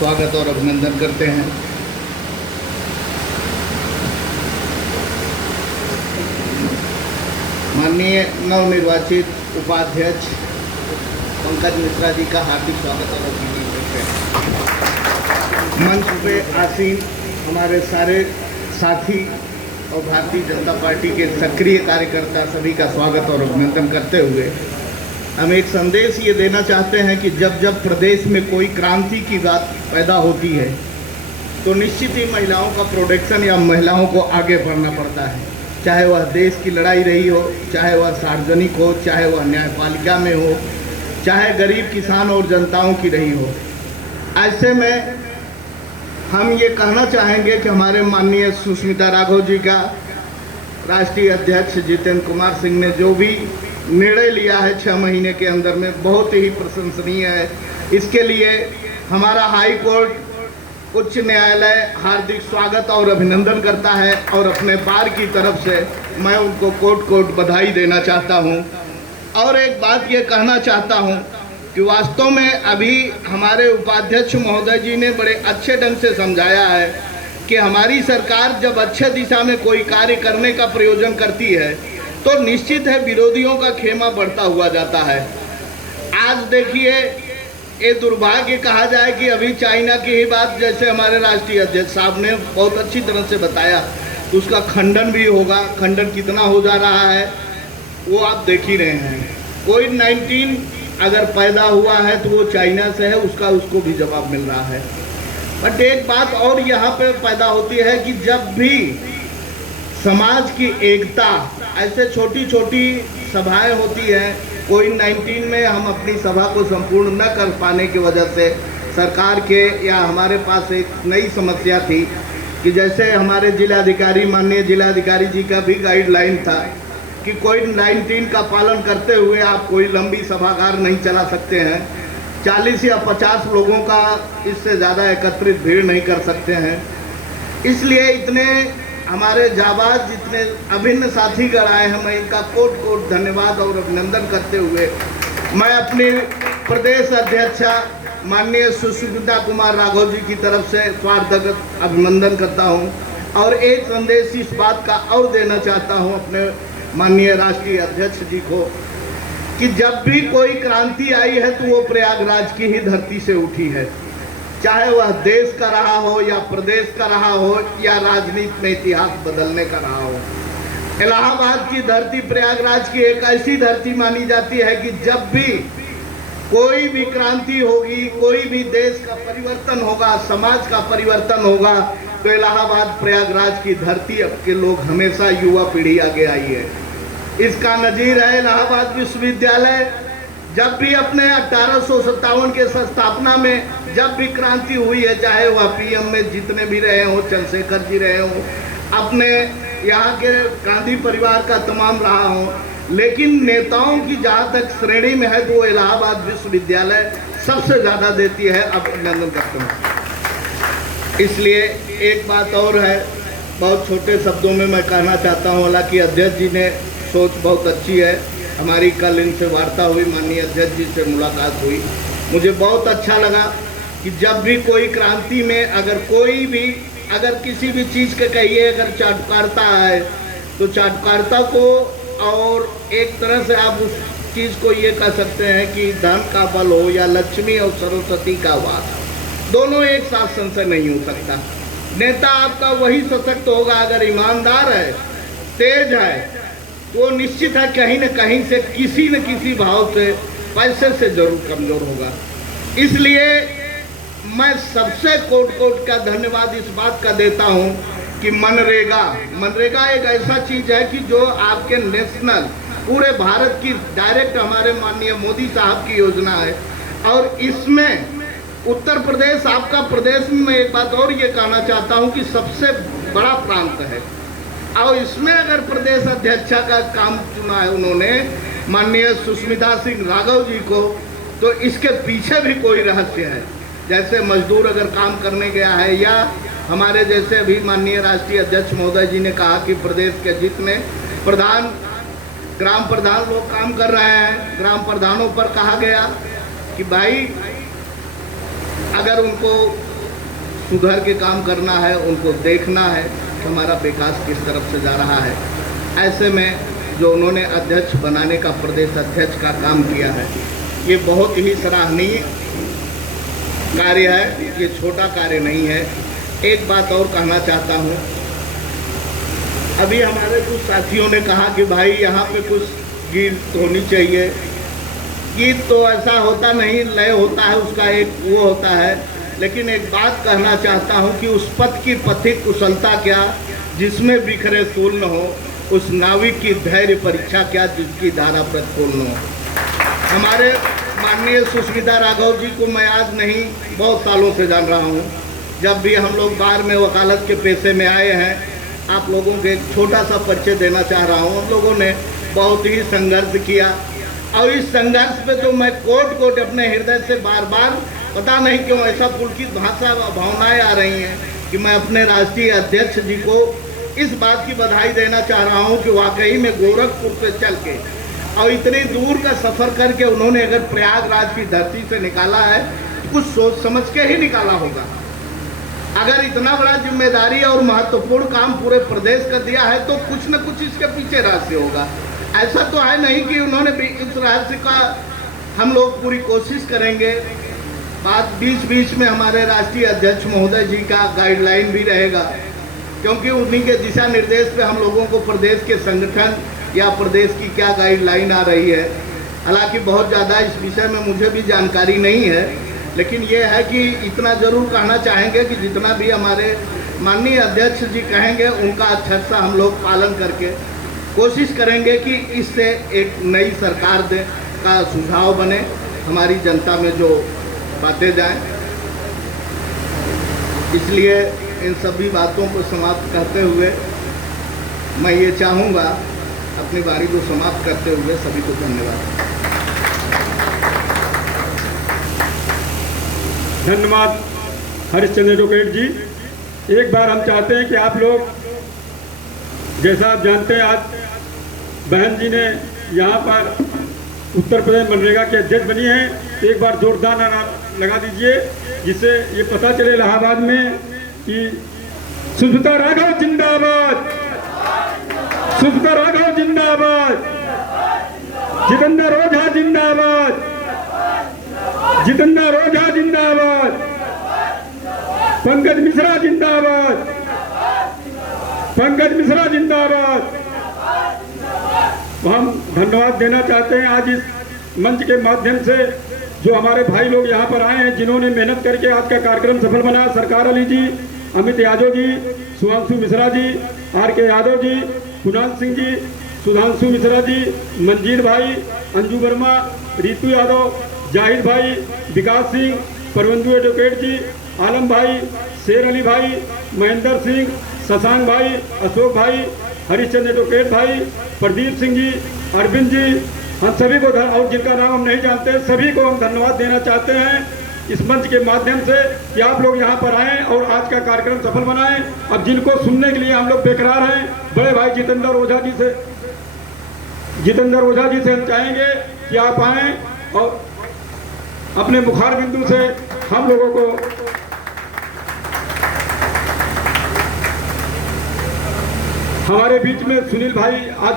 स्वागत और अभिनंदन करते हैं। माननीय नवनिर्वाचित उपाध्यक्ष पंकज मिश्रा जी का हार्दिक स्वागत और अभिनंदन करते हैं। मंच पे आसीन हमारे सारे साथी और भारतीय जनता पार्टी के सक्रिय कार्यकर्ता सभी का स्वागत और अभिनंदन करते हुए हम एक संदेश ये देना चाहते हैं कि जब जब प्रदेश में कोई क्रांति की बात पैदा होती है तो निश्चित ही महिलाओं का प्रोटेक्शन या महिलाओं को आगे बढ़ना पड़ता है, चाहे वह देश की लड़ाई रही हो, चाहे वह सार्वजनिक हो, चाहे वह न्यायपालिका में हो, चाहे गरीब किसान और जनताओं की रही हो। ऐसे में हम ये कहना चाहेंगे कि हमारे माननीय सुष्मिता राघव जी का राष्ट्रीय अध्यक्ष जितेंद्र कुमार सिंह ने जो भी निर्णय लिया है 6 महीने के अंदर में बहुत ही प्रशंसनीय है। इसके लिए हमारा हाई कोर्ट उच्च न्यायालय हार्दिक स्वागत और अभिनंदन करता है और अपने बार की तरफ से मैं उनको कोट बधाई देना चाहता हूं। और एक बात ये कहना चाहता हूं कि वास्तव में अभी हमारे उपाध्यक्ष महोदय जी ने बड़े अच्छे ढंग से समझाया है कि हमारी सरकार जब अच्छे दिशा में कोई कार्य करने का प्रयोजन करती है तो निश्चित है विरोधियों का खेमा बढ़ता हुआ जाता है। आज देखिए, ये दुर्भाग्य कहा जाए कि अभी चाइना की ही बात जैसे हमारे राष्ट्रीय अध्यक्ष साहब ने बहुत अच्छी तरह से बताया, तो उसका खंडन भी होगा। खंडन कितना हो जा रहा है वो आप देख ही रहे हैं। कोविड-19 अगर पैदा हुआ है तो वो चाइना से है, उसको भी जवाब मिल रहा है। बट एक बात और यहाँ पे पैदा होती है कि जब भी समाज की एकता, ऐसे छोटी छोटी सभाएं होती हैं, कोविड-19 में हम अपनी सभा को संपूर्ण न कर पाने की वजह से सरकार के या हमारे पास एक नई समस्या थी कि जैसे हमारे जिलाधिकारी माननीय जिलाधिकारी जी का भी गाइडलाइन था कि कोविड-19 का पालन करते हुए आप कोई लंबी सभागार नहीं चला सकते हैं, 40 या 50 लोगों का इससे ज़्यादा एकत्रित भीड़ नहीं कर सकते हैं। इसलिए इतने हमारे जाबाज जितने अभिन्न साथीगण आए हैं, मैं इनका कोट धन्यवाद और अभिनंदन करते हुए मैं अपनी प्रदेश अध्यक्षा माननीय सुष्मिता कुमार राघव जी की तरफ से स्वागत अभिनंदन करता हूं। और एक संदेश इस बात का और देना चाहता हूं अपने माननीय राष्ट्रीय अध्यक्ष जी को कि जब भी कोई क्रांति आई है तो वो प्रयागराज की ही धरती से उठी है, चाहे वह देश का रहा हो या प्रदेश का रहा हो या राजनीति में इतिहास बदलने का रहा हो। इलाहाबाद की धरती प्रयागराज की एक ऐसी धरती मानी जाती है कि जब भी कोई भी क्रांति होगी, कोई भी देश का परिवर्तन होगा, समाज का परिवर्तन होगा, तो इलाहाबाद प्रयागराज की धरती अब के लोग हमेशा युवा पीढ़ी आगे आई है। इसका नजीर है इलाहाबाद विश्वविद्यालय। जब भी अपने 1857 के स्थापना में जब भी क्रांति हुई है, चाहे वह पीएम में जितने भी रहे हों, चंद्रशेखर जी रहे हों, अपने यहाँ के गांधी परिवार का तमाम रहा हो, लेकिन नेताओं की जहाँ तक श्रेणी में है तो वो इलाहाबाद विश्वविद्यालय सबसे ज़्यादा देती है। अभिनंदन करता हूँ। इसलिए एक बात और है, बहुत छोटे शब्दों में मैं कहना चाहता हूँ। हालांकि अध्यक्ष जी ने सोच बहुत अच्छी है, हमारी कल इनसे वार्ता हुई, माननीय अध्यक्ष जी से मुलाकात हुई, मुझे बहुत अच्छा लगा कि जब भी कोई क्रांति में अगर किसी भी चीज़ के कहिए अगर चाटुकारिता है तो चाटुकारिता को, और एक तरह से आप उस चीज़ को ये कह सकते हैं कि धन का बल हो या लक्ष्मी और सरस्वती का वास, दोनों एक साथ संशय नहीं हो सकता। नेता आपका वही सशक्त होगा अगर ईमानदार है, तेज है, तो निश्चित है कहीं न कहीं से किसी न किसी भाव से पैसे से जरूर कमज़ोर होगा। इसलिए मैं सबसे कोट का धन्यवाद इस बात का देता हूं कि मनरेगा एक ऐसा चीज़ है कि जो आपके नेशनल पूरे भारत की डायरेक्ट हमारे माननीय मोदी साहब की योजना है। और इसमें उत्तर प्रदेश आपका प्रदेश में मैं एक बात और ये कहना चाहता हूँ कि सबसे बड़ा प्रांत है, और इसमें अगर प्रदेश अध्यक्षा का काम चुना है उन्होंने माननीय सुष्मिता सिंह राघव जी को, तो इसके पीछे भी कोई रहस्य है। जैसे मजदूर अगर काम करने गया है, या हमारे जैसे अभी माननीय राष्ट्रीय अध्यक्ष महोदय जी ने कहा कि प्रदेश के जितने ग्राम प्रधान लोग काम कर रहे हैं, ग्राम प्रधानों पर कहा गया कि भाई अगर उनको सुधार के काम करना है, उनको देखना है कि हमारा विकास किस तरफ से जा रहा है। ऐसे में जो उन्होंने अध्यक्ष बनाने का, प्रदेश अध्यक्ष का काम किया है, ये बहुत ही सराहनीय कार्य है, ये छोटा कार्य नहीं है। एक बात और कहना चाहता हूँ, अभी हमारे कुछ साथियों ने कहा कि भाई यहाँ पे कुछ गीत होनी चाहिए। गीत तो ऐसा होता नहीं, लय होता है, उसका एक वो होता है। लेकिन एक बात कहना चाहता हूँ कि उस पथ की पथिक कुशलता क्या जिसमें बिखरे सूल न हो, उस नाविक की धैर्य परीक्षा क्या जिसकी धारा प्रतिकूल न हो। हमारे माननीय सुष्मिता राघव जी को मैं आज नहीं, बहुत सालों से जान रहा हूँ। जब भी हम लोग बाहर में वकालत के पेशे में आए हैं, आप लोगों को एक छोटा सा परिचय देना चाह रहा हूँ। हम लोगों ने बहुत ही संघर्ष किया और इस संघर्ष पे तो मैं कोट अपने हृदय से बार बार, पता नहीं क्यों ऐसा पुलकित भाषा भावनाएं आ रही हैं कि मैं अपने राष्ट्रीय अध्यक्ष जी को इस बात की बधाई देना चाह रहा हूं कि वाकई में गोरखपुर से चल के और इतनी दूर का सफ़र करके उन्होंने अगर प्रयागराज की धरती से निकाला है तो कुछ सोच समझ के ही निकाला होगा। अगर इतना बड़ा जिम्मेदारी और महत्वपूर्ण काम पूरे प्रदेश का दिया है तो कुछ न कुछ इसके पीछे रहस्य होगा। ऐसा तो है नहीं कि उन्होंने इस रहस्य का, हम लोग पूरी कोशिश करेंगे। बात बीच में हमारे राष्ट्रीय अध्यक्ष महोदय जी का गाइडलाइन भी रहेगा, क्योंकि उन्हीं के दिशा निर्देश पे हम लोगों को प्रदेश के संगठन या प्रदेश की क्या गाइडलाइन आ रही है। हालांकि बहुत ज़्यादा इस विषय में मुझे भी जानकारी नहीं है, लेकिन ये है कि इतना ज़रूर कहना चाहेंगे कि जितना भी हमारे माननीय अध्यक्ष जी कहेंगे उनका अच्छा सा हम लोग पालन करके कोशिश करेंगे कि इससे एक नई सरकार का सुझाव बने, हमारी जनता में जो बातें जाएं। इसलिए इन सभी बातों को समाप्त करते हुए मैं ये चाहूँगा, अपनी बारी को समाप्त करते हुए सभी को धन्यवाद। धन्यवाद हरिश्चंद्र एडवोकेट जी। एक बार हम चाहते हैं कि आप लोग, जैसा आप जानते हैं, आज बहन जी ने यहाँ पर उत्तर प्रदेश मनरेगा के अध्यक्ष बनी है। एक बार जोरदार नारा लगा दीजिए, जिससे ये पता चले इलाहाबाद में कि सुष्मिता राघव जिंदाबाद, सुष्मिता राघव जिंदाबाद, जितेंद्र ओझा जिंदाबाद, जितेंद्र ओझा जिंदाबाद, पंकज मिश्रा जिंदाबाद, पंकज मिश्रा जिंदाबाद। हम धन्यवाद देना चाहते हैं आज इस मंच के माध्यम से जो हमारे भाई लोग यहाँ पर आए हैं, जिन्होंने मेहनत करके आज का कार्यक्रम सफल बनाया। सरकार अली जी, अमित यादव जी, सुधांशु मिश्रा जी, आर.के. यादव जी, कुणाल सिंह जी, सुधांशु मिश्रा जी, मंजीर भाई, अंजू वर्मा, रितु यादव, जाहिद भाई, विकास सिंह, परवंजू एडवोकेट जी, आलम भाई, शेर अली भाई, महेंद्र सिंह, शशांक भाई, अशोक भाई, हरिश्चंद्र एडवोकेट भाई, प्रदीप सिंह जी, अरविंद जी, हम सभी को, और जिनका नाम हम नहीं जानते, सभी को हम धन्यवाद देना चाहते हैं इस मंच के माध्यम से कि आप लोग यहाँ पर आएँ और आज का कार्यक्रम सफल बनाएं। अब जिनको सुनने के लिए हम लोग बेकरार हैं, बड़े भाई जितेंद्र ओझा जी से हम चाहेंगे कि आप आएँ और अपने मुखार बिंदु से हम लोगों को हमारे बीच में सुनील भाई आज